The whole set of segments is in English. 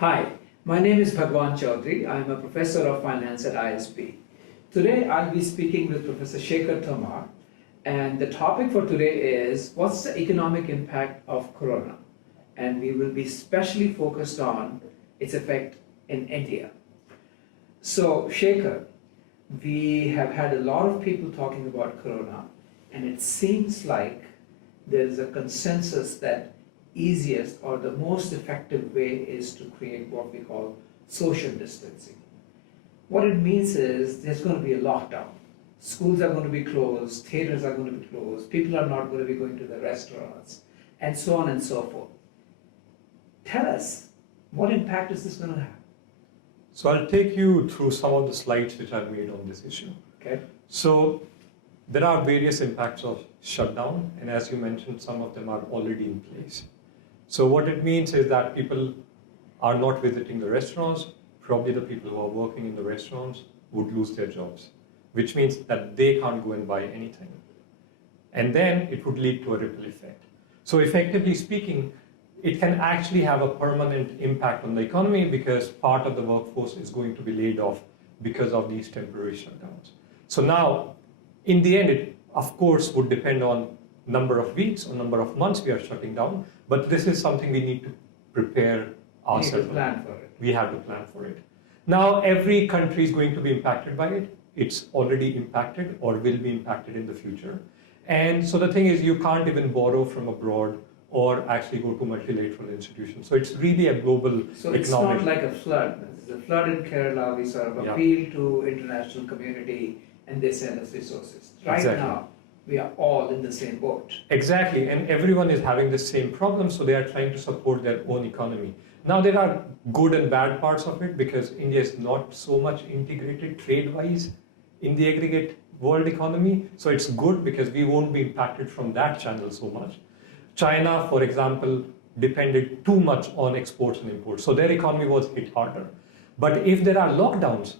Hi, my name is Bhagwan Chaudhary. I am a professor of finance at ISB. Today I'll be speaking with Professor Shekhar Tomar, and the topic for today is what's the economic impact of Corona? And we will be specially focused on its effect in India. So Shekhar, we have had a lot of people talking about Corona, and it seems like there is a consensus that easiest or the most effective way is to create what we call social distancing. What it means is there's going to be a lockdown. Schools are going to be closed, theaters are going to be closed, people are not going to be going to the restaurants, and so on and so forth. Tell us, what impact is this going to have? So I'll take you through some of the slides which I've made on this issue. Okay. So there are various impacts of shutdown, and as you mentioned, some of them are already in place. So what it means is that people are not visiting the restaurants. Probably the people who are working in the restaurants would lose their jobs, which means that they can't go and buy anything. And then it would lead to a ripple effect. So effectively speaking, it can actually have a permanent impact on the economy because part of the workforce is going to be laid off because of these temporary shutdowns. So now, in the end, it of course would depend on number of weeks or number of months we are shutting down, but this is something we need to prepare ourselves. We need to plan for it. We have to plan for it. Now, every country is going to be impacted by it. It's already impacted or will be impacted in the future. And so the thing is, you can't even borrow from abroad or actually go to multilateral institutions. So it's really a global So economic. it's not like a flood. There's a flood in Kerala, we sort of appeal to international community and they send us resources. Right Exactly. now, we are all in the same boat. Exactly, and everyone is having the same problem, so they are trying to support their own economy. Now there are good and bad parts of it because India is not so much integrated trade-wise in the aggregate world economy, so it's good because we won't be impacted from that channel so much. China, for example, depended too much on exports and imports, so their economy was hit harder. But if there are lockdowns,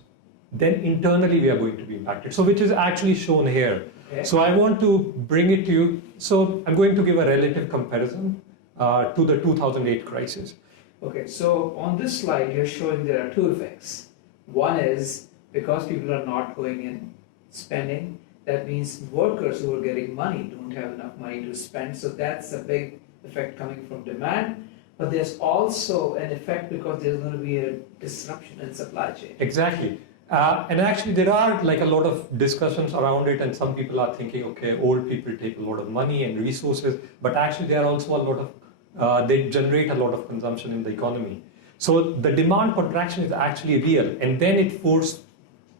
then internally we are going to be impacted, so which is actually shown here. Okay. So I want to bring it to you. So I'm going to give a relative comparison to the 2008 crisis. Okay, so on this slide, you're showing there are two effects. One is because people are not going in spending, that means workers who are getting money don't have enough money to spend. So that's a big effect coming from demand. But there's also an effect because there's going to be a disruption in supply chain. Exactly. And actually there are like a lot of discussions around it, and some people are thinking, okay, old people take a lot of money and resources, but actually there are also a lot of, they generate a lot of consumption in the economy. So the demand contraction is actually real, and then it forces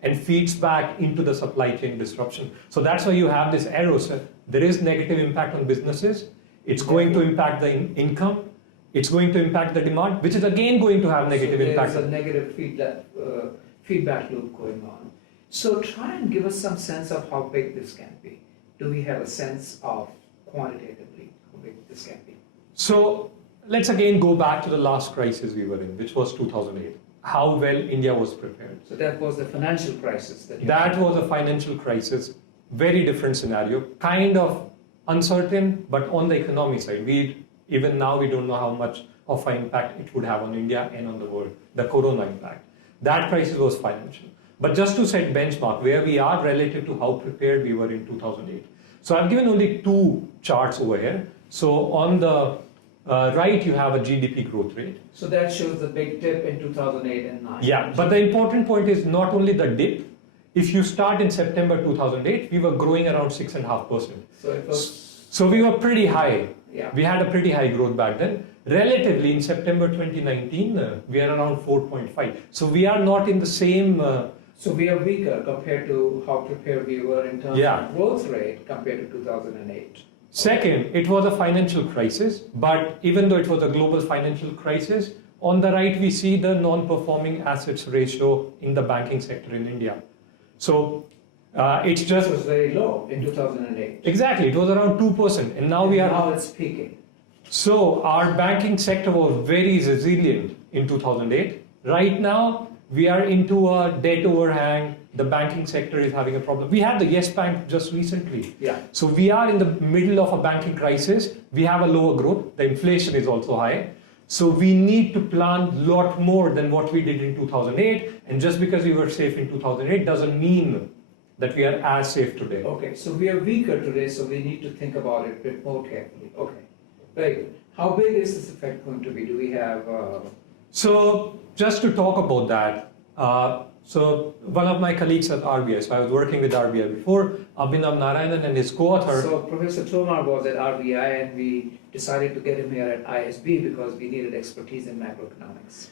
and feeds back into the supply chain disruption. So that's why you have this arrow. So there is negative impact on businesses. It's going to impact the income. It's going to impact the demand, which is again going to have negative impact. There's a negative feedback loop going on. So try and give us some sense of how big this can be. Do we have a sense of quantitatively how big this can be? So let's again go back to the last crisis we were in, which was 2008. How well India was prepared. So that was the financial crisis. That was a financial crisis, very different scenario, kind of uncertain, but on the economy side, even now we don't know how much of an impact it would have on India and on the world, the corona impact. That crisis was financial. But just to set benchmark where we are relative to how prepared we were in 2008. So I've given only two charts over here. So on the right, you have a GDP growth rate. So that shows the big dip in 2008 and 9. Yeah, but the important point is not only the dip. If you start in September 2008, we were growing around 6.5%. So it was. So we were pretty high. Yeah. We had a pretty high growth back then. Relatively, in September 2019, we are around 4.5. So we are not in the same. So we are weaker compared to how prepared we were in terms of growth rate compared to 2008. Second, it was a financial crisis, but even though it was a global financial crisis, on the right we see the non-performing assets ratio in the banking sector in India. So it's just... It was very low in 2008. Exactly, it was around 2%, and now Now it's peaking. So our banking sector was very resilient in 2008. Right now, we are into a debt overhang. The banking sector is having a problem. We had the Yes Bank just recently. Yeah. So we are in the middle of a banking crisis. We have a lower growth. The inflation is also high. So we need to plan a lot more than what we did in 2008. And just because we were safe in 2008 doesn't mean that we are as safe today. Okay, so we are weaker today, so we need to think about it a bit more carefully. Okay, very good. How big is this effect going to be? Do we have... So just to talk about that, so one of my colleagues at RBI, so I was working with RBI before, Abhinav Narayanan and his co-author. So Professor Tomar was at RBI and we decided to get him here at ISB because we needed expertise in macroeconomics.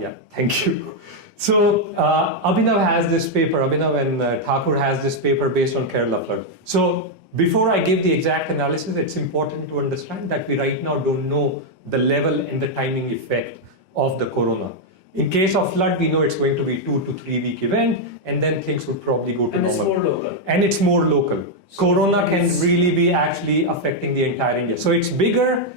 Yeah, thank you. So Abhinav has this paper, Abhinav and Thakur has this paper based on Kerala flood. So before I give the exact analysis, it's important to understand that we right now don't know the level and the timing effect of the corona. In case of flood, we know it's going to be 2 to 3 week event, and then things would probably go to normal. And it's more local. And it's more local. So corona can really be actually affecting the entire India. So it's bigger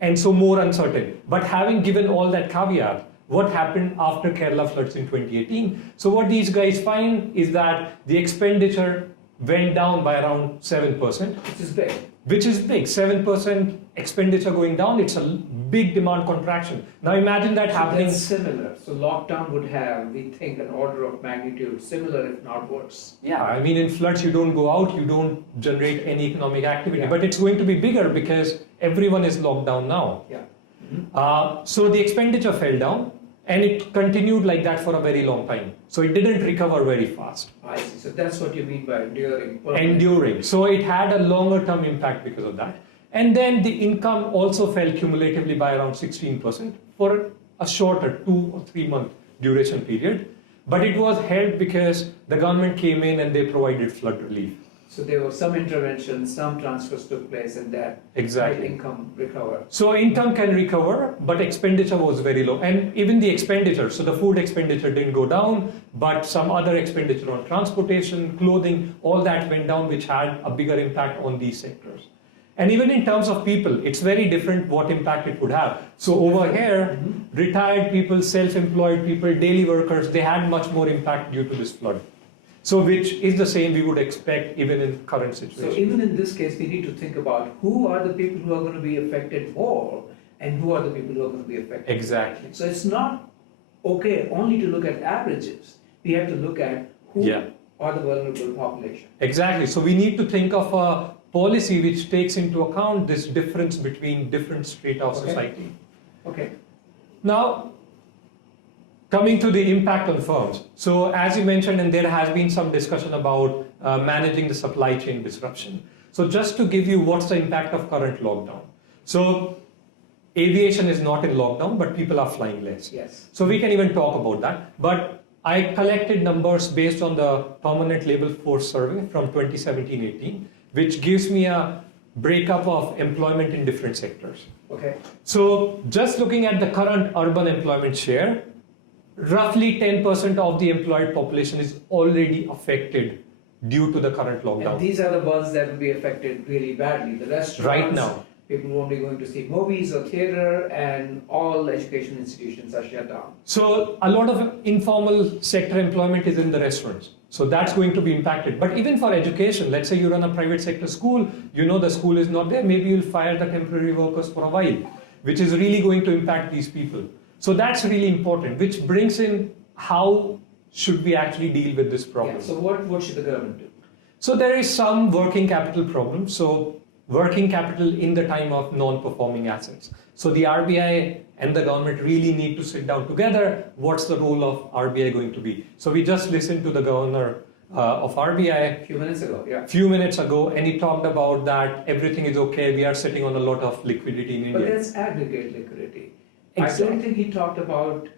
and so more uncertain. But having given all that caveat, what happened after Kerala floods in 2018? So what these guys find is that the expenditure went down by around 7%. Which is big. Which is big. 7% expenditure going down, it's a big demand contraction. Now imagine that happening. That's similar. So lockdown would have, we think, an order of magnitude similar, if not worse. Yeah, I mean, in floods, you don't go out, you don't generate any economic activity, Yeah. but it's going to be bigger because everyone is locked down now. Yeah. So the expenditure fell down and it continued like that for a very long time. So it didn't recover very fast. I see. So that's what you mean by enduring. Enduring. So it had a longer term impact because of that. And then the income also fell cumulatively by around 16% for a shorter 2 or 3 month duration period. But it was held because the government came in and they provided flood relief. So there was some intervention, some transfers took place, and that Exactly. made income recover. So income can recover, but expenditure was very low. And even the expenditure, so the food expenditure didn't go down, but some other expenditure on transportation, clothing, all that went down, which had a bigger impact on these sectors. And even in terms of people, it's very different what impact it would have. So over here, retired people, self-employed people, daily workers, they had much more impact due to this flood. So which is the same we would expect even in current situation. So even in this case, we need to think about who are the people who are going to be affected more and who are the people who are going to be affected. Exactly. So it's not okay only to look at averages. We have to look at who are the vulnerable population. Exactly. So we need to think of a policy which takes into account this difference between different strata of society. Okay. Now, coming to the impact on firms. So as you mentioned, and there has been some discussion about managing the supply chain disruption. So just to give you what's the impact of current lockdown. So aviation is not in lockdown, but people are flying less. Yes. So we can even talk about that. But I collected numbers based on the Permanent Labor Force Survey from 2017-18, which gives me a breakup of employment in different sectors. Okay. So just looking at the current urban employment share, roughly 10% of the employed population is already affected due to the current lockdown. And these are the ones that will be affected really badly. The restaurants, Right now. people won't be going to see movies or theater, and all education institutions are shut down. So a lot of informal sector employment is in the restaurants. So that's going to be impacted. But even for education, let's say you run a private sector school, you know the school is not there, maybe you'll fire the temporary workers for a while, which is really going to impact these people. So that's really important, which brings in how should we actually deal with this problem. Yeah, so what should the government do? So there is some working capital problem. So working capital in the time of non-performing assets. So the RBI and the government really need to sit down together. What's the role of RBI going to be? So we just listened to the governor of RBI A few minutes ago, and he talked about that everything is okay. We are sitting on a lot of liquidity in But India. that's aggregate liquidity. Exactly. I don't think he talked about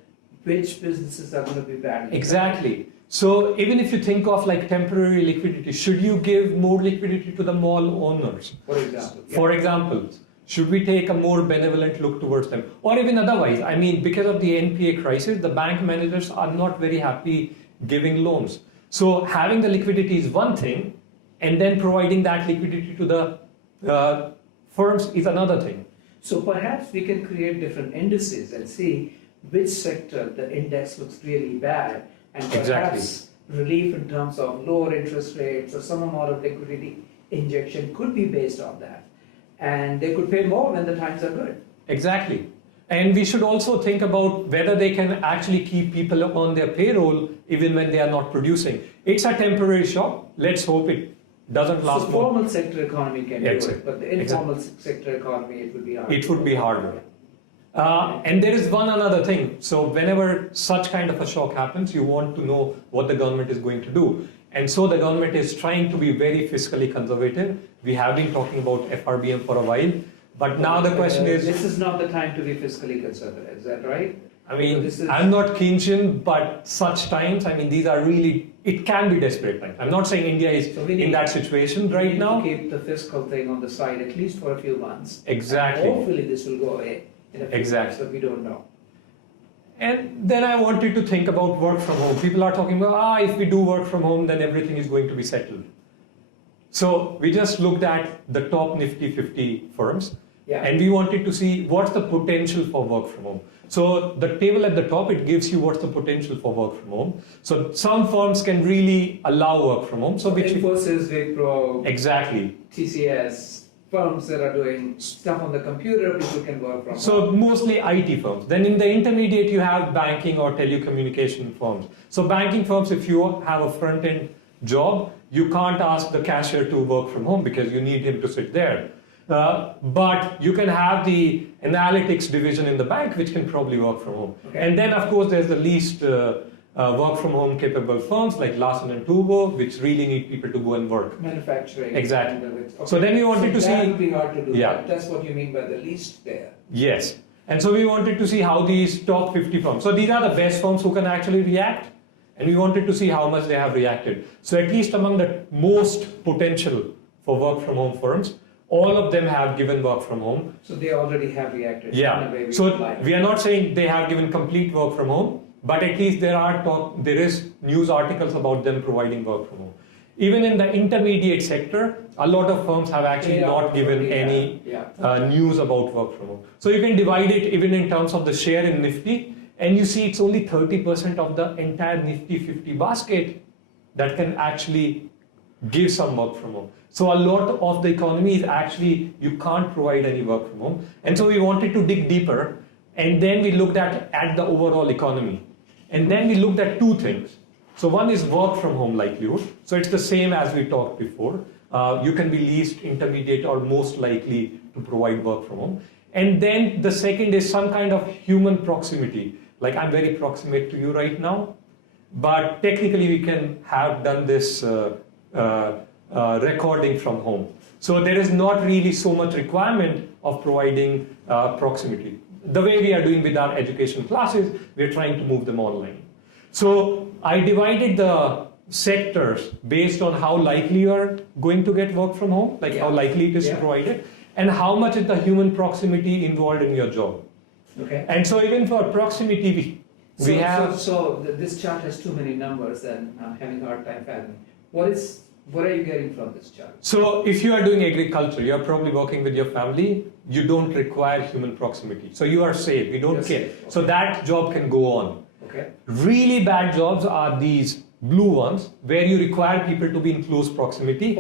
which businesses are going to be badly. Exactly. So even if you think of like temporary liquidity, should you give more liquidity to the mall owners? For example. Yeah. For example, should we take a more benevolent look towards them? Or even otherwise, I mean, because of the NPA crisis, the bank managers are not very happy giving loans. So having the liquidity is one thing, and then providing that liquidity to the firms is another thing. So perhaps we can create different indices and see which sector the index looks really bad, and perhaps relief in terms of lower interest rates or some amount of liquidity injection could be based on that. And they could pay more when the times are good. Exactly. And we should also think about whether they can actually keep people on their payroll even when they are not producing. It's a temporary shock. Let's hope it doesn't last So more. formal sector economy can do Exactly. it, but the informal sector economy, it would be harder. It would be harder. And there is one another thing. So whenever such kind of a shock happens, you want to know what the government is going to do. And so the government is trying to be very fiscally conservative. We have been talking about FRBM for a while, but now the question is... This is not the time to be fiscally conservative, is that right? I mean, I'm not Keynesian, but such times, I mean, these are really, it can be desperate times. I'm not saying India is in that situation right now. We need to keep the fiscal thing on the side at least for a few months. Exactly. And hopefully this will go away in a few months, but we don't know. And then I wanted to think about work from home. People are talking about, if we do work from home, then everything is going to be settled. So we just looked at the top Nifty 50 firms, and we wanted to see what's the potential for work from home. So the table at the top, it gives you what's the potential for work from home. So some firms can really allow work from home. So which Infosys, Wipro, exactly, TCS, firms that are doing stuff on the computer, people can work from home. So mostly IT firms. Then in the intermediate, you have banking or telecommunication firms. So banking firms, if you have a front-end job, you can't ask the cashier to work from home because you need him to sit there. But you can have the analytics division in the bank, which can probably work from home. Okay. And then, of course, there's the least work from home capable firms like Larsen and Toubro, which really need people to go and work. Manufacturing. Exactly. Okay. So then we wanted to see... That would be hard to do. Yeah. That's what you mean by the least there. Yes. And so we wanted to see how these top 50 firms, so these are the best firms who can actually react, and we wanted to see how much they have reacted. So at least among the most potential for work from home firms, all of them have given work from home. So they already have reacted. Yeah. In a way we So would like. we are not saying they have given complete work from home, but at least there is news articles about them providing work from home. Even in the intermediate sector, a lot of firms have actually not given any news about work from home. So you can divide it even in terms of the share in Nifty, and you see it's only 30% of the entire Nifty 50 basket that can actually give some work from home. So a lot of the economy is actually, you can't provide any work from home. And so we wanted to dig deeper, and then we looked at the overall economy. And then we looked at two things. So one is work from home likelihood. So it's the same as we talked before. You can be least, intermediate, or most likely to provide work from home. And then the second is some kind of human proximity. Like I'm very proximate to you right now, but technically we can have done this recording from home. So there is not really so much requirement of providing proximity. The way we are doing with our education classes, we are trying to move them online. So I divided the sectors based on how likely you are going to get work from home, like how likely it is to provide it, and how much is the human proximity involved in your job. Okay. And so even for proximity, we have... So this chart has too many numbers and I'm having a hard time finding. What are you getting from this chart? So if you are doing agriculture, you are probably working with your family, you don't require human proximity. So you are safe, we don't care. Safe. Okay. So that job can go on. Okay. Really bad jobs are these blue ones, where you require people to be in close proximity.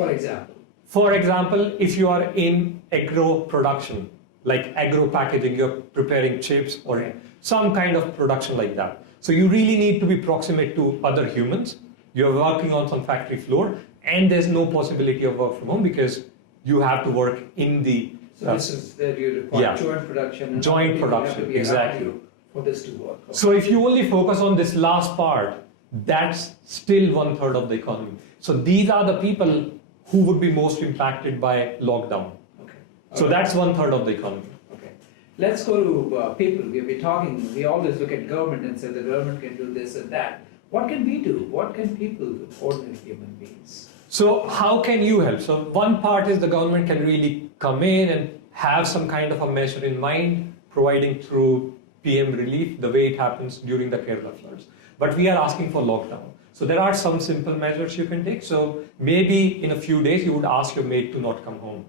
For example, if you are in agro production, like agro packaging, you're preparing chips or some kind of production like that. So you really need to be proximate to other humans. You're working on some factory floor, and there's no possibility of work from home because you have to work in the... So this is that you require joint production. And joint production, exactly. For this to work. Okay. So if you only focus on this last part, that's still 1/3 of the economy. So these are the people who would be most impacted by lockdown. Okay. So that's 1/3 of the economy. Okay. Let's go to people. We've been talking, we always look at government and say the government can do this and that. What can we do? What can people do, ordinary human beings? So how can you help? So one part is the government can really come in and have some kind of a measure in mind, providing through PM relief, the way it happens during the Kerala floods. But we are asking for lockdown. So there are some simple measures you can take. So maybe in a few days you would ask your mate to not come home.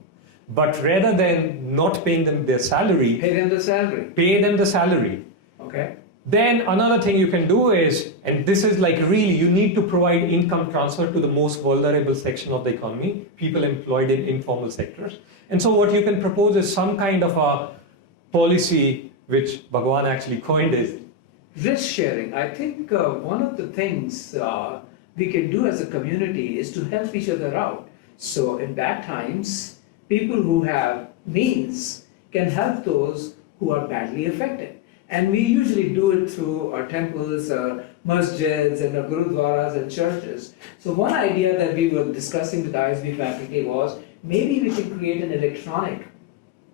But rather than not paying them their salary, Pay them the salary. Pay them the salary. Okay. Then another thing you can do is, and this is like really, you need to provide income transfer to the most vulnerable section of the economy, people employed in informal sectors. And so what you can propose is some kind of a policy which Bhagwan actually coined, is risk sharing. I think one of the things we can do as a community is to help each other out. So in bad times, people who have means can help those who are badly affected. And we usually do it through our temples, our masjids, and our gurudwaras and churches. So one idea that we were discussing with ISB faculty was maybe we can create an electronic,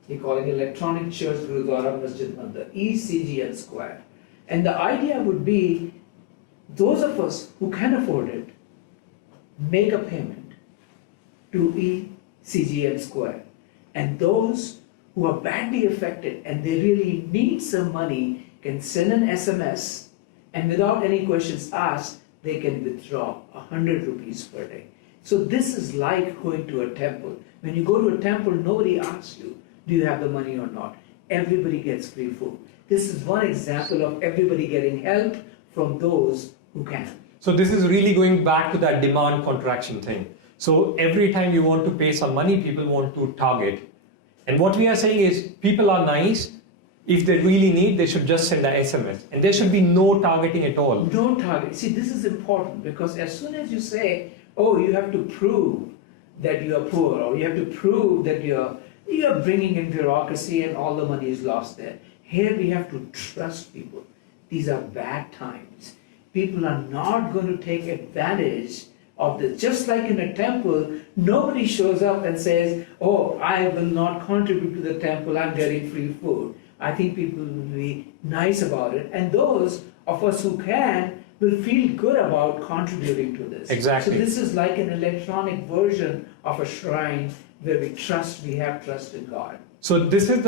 we call it electronic church gurudwara masjid mandir, ECGN square. And the idea would be those of us who can afford it, make a payment to ECGN square. And those who are badly affected and they really need some money can send an SMS, and without any questions asked, they can withdraw 100 rupees per day. So this is like going to a temple. When you go to a temple, nobody asks you, do you have the money or not? Everybody gets free food. This is one example of everybody getting help from those who can. So this is really going back to that demand contraction thing. So every time you want to pay some money, people want to target. And what we are saying is people are nice. If they really need, they should just send an SMS. And there should be no targeting at all. No target. See, this is important because as soon as you say, oh, you have to prove that you are poor, or you have to prove that you are bringing in bureaucracy and all the money is lost there. Here we have to trust people. These are bad times. People are not going to take advantage of this. Just like in a temple, nobody shows up and says, oh, I will not contribute to the temple, I'm getting free food. I think people will be nice about it. And those of us who can will feel good about contributing to this. Exactly. So this is like an electronic version of a shrine where we have trust in God. So this is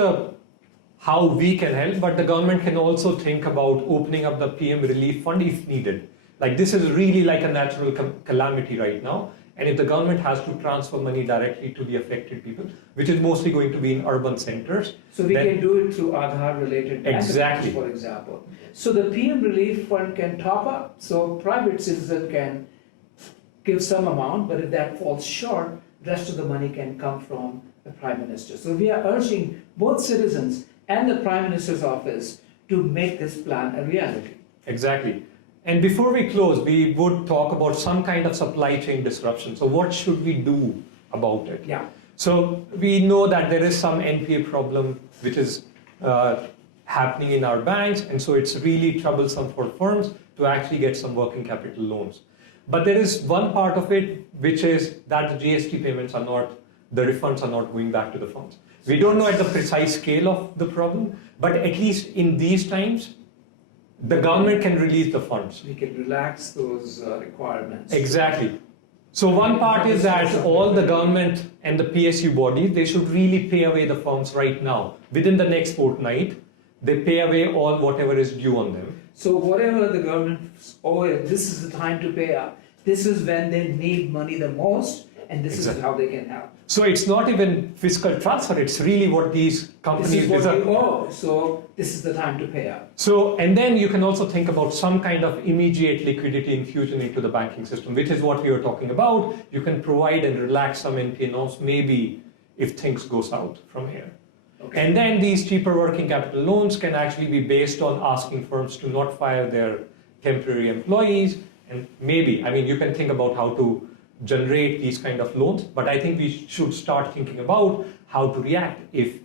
how we can help, but the government can also think about opening up the PM relief fund if needed. Like this is really like a natural calamity right now. And if the government has to transfer money directly to the affected people, which is mostly going to be in urban centers. So we can do it through Aadhaar-related bank Exactly. accounts, for example. So the PM relief fund can top up, so private citizen can give some amount, but if that falls short, rest of the money can come from the Prime Minister. So we are urging both citizens and the Prime Minister's office to make this plan a reality. Exactly. And before we close, we would talk about some kind of supply chain disruption. So what should we do about it? Yeah. So we know that there is some NPA problem which is happening in our banks, and so it's really troublesome for firms to actually get some working capital loans. But there is one part of it which is that the GST payments are not, the refunds are not going back to the firms. We don't know at the precise scale of the problem, but at least in these times, the government can release the funds. We can relax those requirements. Exactly. So one part is that all the government and the PSU bodies, they should really pay away the firms right now. Within the next fortnight, they pay away all whatever is due on them. So whatever the government, this is the time to pay up. This is when they need money the most, and this is how they can help. So it's not even fiscal transfer, it's really what these companies This is what deserve. you owe, so this is the time to pay up. So, and then you can also think about some kind of immediate liquidity infusion into the banking system, which is what we were talking about. You can provide and relax some NPA norms, maybe if things go south from here. Okay. And then these cheaper working capital loans can actually be based on asking firms to not fire their temporary employees. And maybe, I mean, you can think about how to generate these kind of loans, but I think we should start thinking about how to react if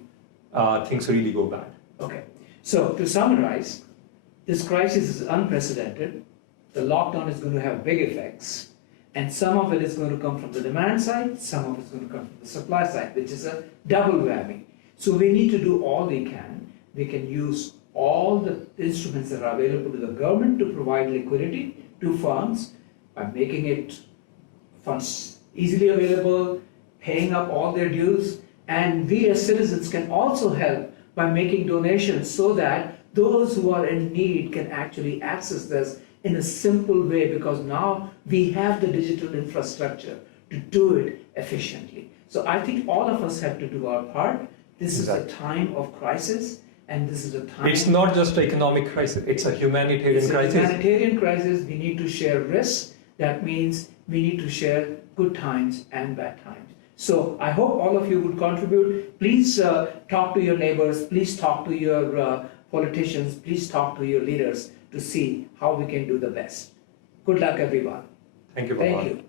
things really go bad. Okay, so to summarize, this crisis is unprecedented. The lockdown is going to have big effects, and some of it is going to come from the demand side, some of it is going to come from the supply side, which is a double whammy. So we need to do all we can. We can use all the instruments that are available to the government to provide liquidity to firms by making it funds easily available, paying up all their dues, and we as citizens can also help by making donations so that those who are in need can actually access this in a simple way, because now we have the digital infrastructure to do it efficiently. So I think all of us have to do our part. This is a time of crisis, and this is a time... It's not just an economic crisis, it's a humanitarian crisis. It's a humanitarian crisis. We need to share risks. That means we need to share good times and bad times. So I hope all of you would contribute. Please talk to your neighbors. Please talk to your politicians, please talk to your leaders to see how we can do the best. Good luck, everyone. Thank you, Thank Bhagwan. you.